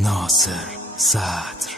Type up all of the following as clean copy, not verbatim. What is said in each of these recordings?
ناصر صدر.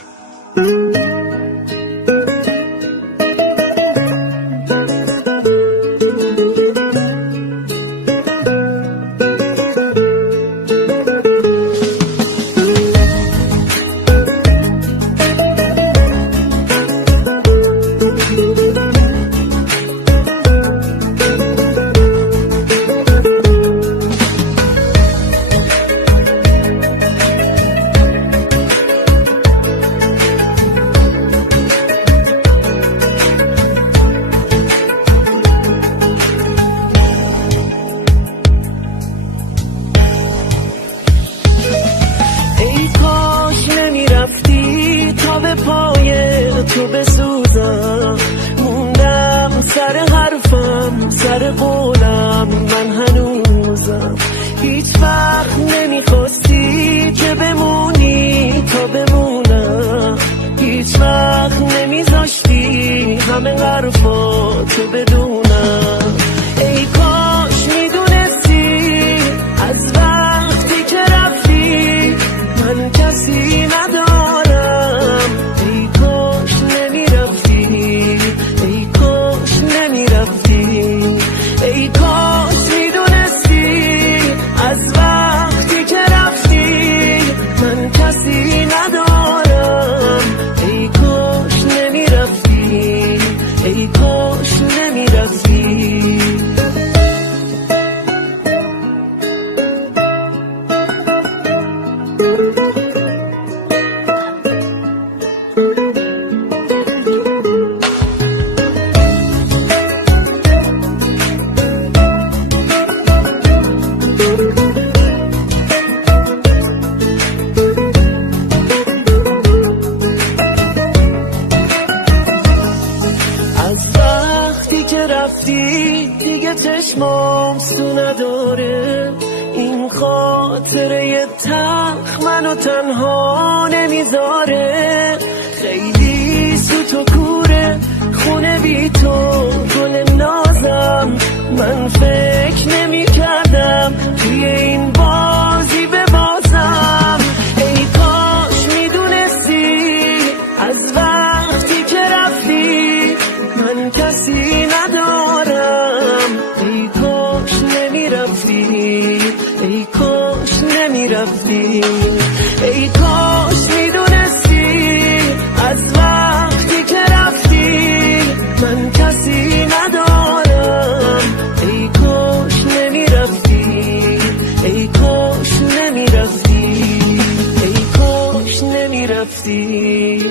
تو بسوزم موندم سر حرفم سر قولم من هنوزم هیچ وقت نمیخواستی که بمونی تا بمونم هیچ وقت نمیذاشتی همه حرفا تو بدونم ای کاش میدونستی از وقتی که رفتی من کسی ندارم ای کاش نمیرفتی ای کاش نمیرفتی ای کاش میدونستی از وقتی که رفتی من کسی ندارم ای کاش نمیرفتی ای کاش نمیرفتی دیگه چشمام سو نداره این خاطره تلخ منو تنها نمیذاره خیلی سوت و کوره خونه بی تو گل نازم من فکر نمی کردم توی این بازی ببازم ای کاش میدونستی از وقتی که رفتی من کسی ندارم ای کاش نمیرفتی ای کاش نمیرفتی ای کاش میدونستی از وقتی که رفتی من کسی ندارم ای کاش نمیرفتی ای کاش نمیرفتی ای کاش نمیرفتی